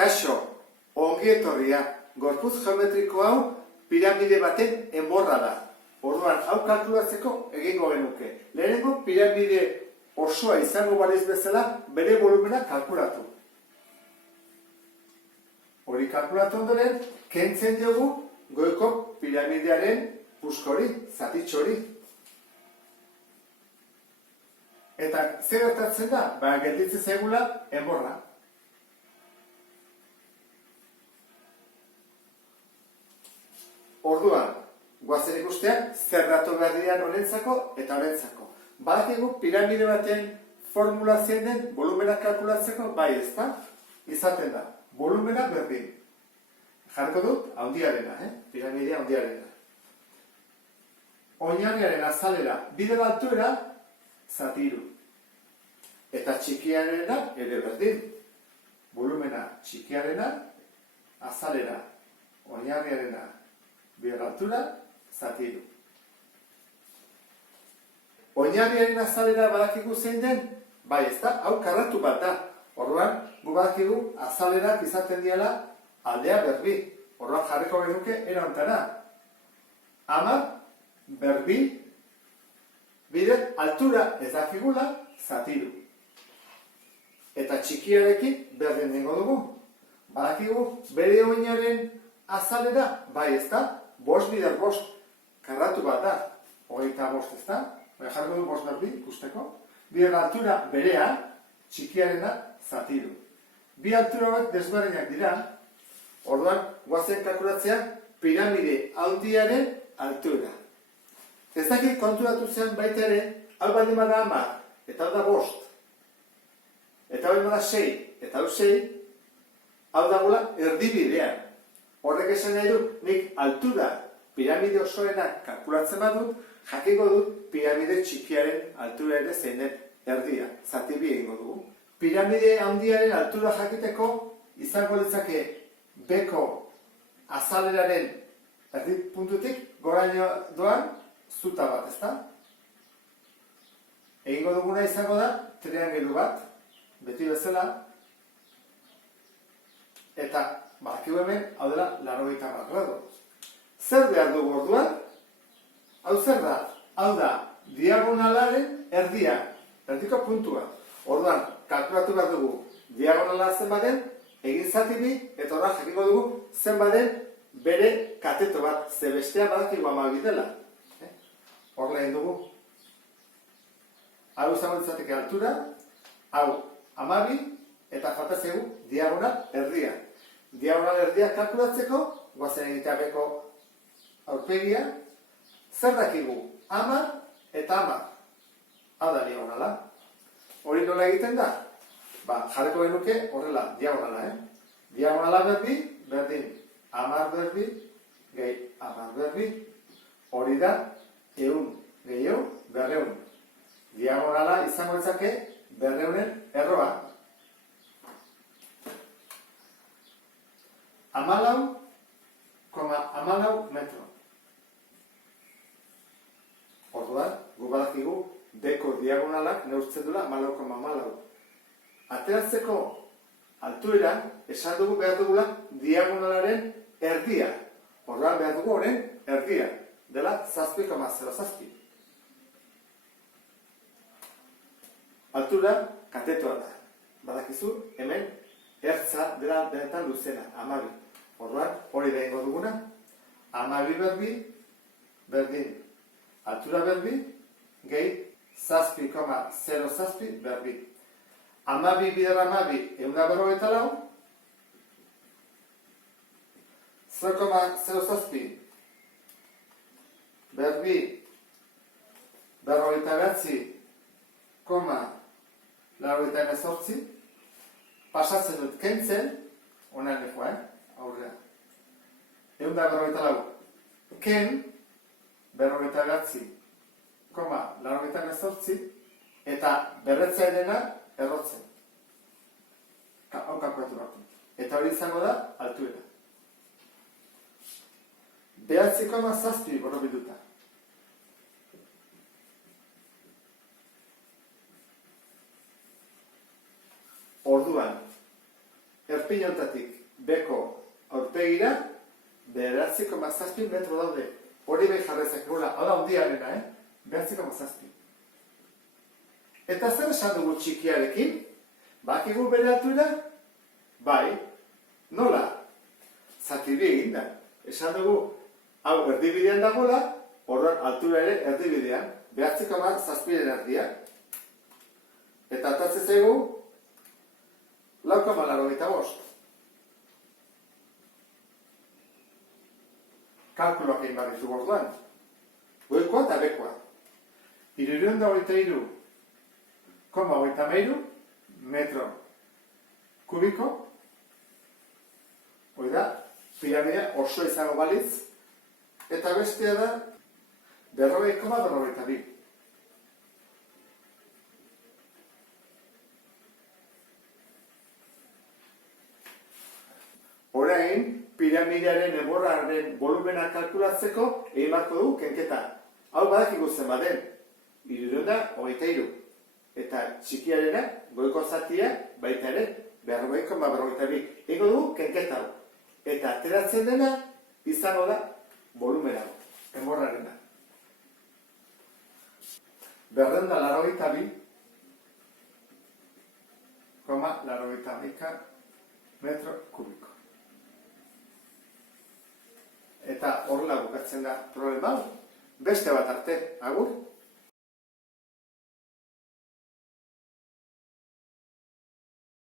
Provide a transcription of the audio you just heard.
Kaixo, ongi etorria, gorputz geometriko hau piramide baten enborra da. Orduan, hau kalkulatzeko egingo genuke. Lehenengo piramide osoa izango baliz bezala bere volumena kalkulatu. Hori kalkulatu ondoren, kentzen diogu goiko piramidearen puskori, zatitxori. Eta zer gertatzen da? Gelditzen zaigula enborra. Orduan, guazen ikustean zer datu behar diren honentzako eta honentzako. Badakigu piramide baten formula zein den volumena kalkulatzeko, bai ezta? Izaten da, volumena berdin. Jarko dut, handiarena, piramidea handiarena. Oinarriaren azalera, bide altuera, zati 3. Eta txikiarena ere berdin. Volumena txikiarena, azalera, oinarriarena, bide altura, zati 3. Oinarriaren azalera badakigu zein den? Bai, ezta? Hau karratu bat da. Orduan, gu badakigu azalerak izaten diala aldea berbi. Orduan jarriko genuke era hontara. 10 berbi bide altura ez dakigula zati 3. Eta txikiarekin berdin dengo dugu. Badakigu bere oinaren azalera, bai ezta? 5 bider 5 karratu bat da. 25, ezta? Jarko du 5 berbi ikusteko. Bide altura berea, txikiarena zati 3. Bi altura bat desberdinak dira. Orduan, guazen kalkulatzea piramide handiaren altura. Ez dakit konturatu zen baita ere, hau baldin bada 10, eta hau da 5. Eta hau bada 6, eta hau 6, hau dagoela erdibidean. Horrek esan nahi du, nik altura piramide osoena kalkulatzen badut, jakingo dut piramide txikiaren altura ere zein den erdia, zati 2 egingo dugu. Piramide handiaren altura jakiteko izango litzake beko azaleraren erdi puntutik goraino doan zuta bat, ezta? Egingo duguna izango da triangelu bat, beti bezala, eta badakigu hemen hau dela 90 gradu. Zer behar dugu orduan? Hau zer da? Hau da diagonalaren erdia, erdiko puntua. Orduan, kalkulatu behar dugu diagonala zenbaden, egin zati 2, eta horra jakingo dugu zenbaden bere kateto bat, ze bestea badakigu 12 dela. Hor lehen dugu. Hau izango ditzateke altura, hau 12, eta faltatzegu diagonal erdia. Diagonal erdia kalkulatzeko, guazen egitea beko aurpegia, zer dakigu? 10 eta 10. Hau da diagonala. Hori nola egiten da? Jarriko genuke horrela, diagonala, Diagonala berbi, berdin, 10 berbi, gehi 10 berbi, hori da, 100 gehiago, 200. Diagonala izango ditzake 200-en erroa. 14,14 metro. Orduan, gu badakigu beko diagonalak neurtzen dula 14,14. Ateratzeko altueran, esan dugu behar dugula diagonalaren erdia. Orduan behar dugu horren erdia, dela 7,07. Altura katetua da. Badakizu, hemen ertza dela benetan luzena, 12. Orduan, hori da ingo duguna. 12 berbi, berdin, altura berbi, gehi 7,07 berbi. 12 bider 12, 154, 0,07 berbi, 49,88, pasatzen dut kentzen, honan lekoa, aurrea. 154, ken, 49,88, eta berretzea dena errotzen. Hau kalkulatu bat. Eta hori izango da altuera. 9,7 borobilduta. Orduan, erpin honetatik beko aurpegira 9,7 metro daude. Hori behi jarrezak egula, hau da hundiarena, 9,7. Eta zer esan dugu txikiarekin? Bakigu bere altura? Bai. Nola? Zati bi egin da. Esan dugu, hau erdibidean dagoela, orduan altura ere erdibidean, 9,7 erdia. Eta atatzen zaigu, 4,85. Kalkuloak egin barritu gorduan. Goikoa eta bekoa. 323,83 metro kubiko. Hoi da, piramidea oso izango balitz. Eta bestea da, 40,42. Orain, piramidearen enborraren volumena kalkulatzeko egin barko dugu kenketa. Hau badakigu zen baden, 323. Eta txikiarena, goiko zatia, baita ere, 40,42. Ego dugu kenketa hau. Eta ateratzen dena, izango da, volumena hau, enborraren da. 482,81 metro kubiko. Eta horrela bukatzen da problema hau. Beste bat arte, agur.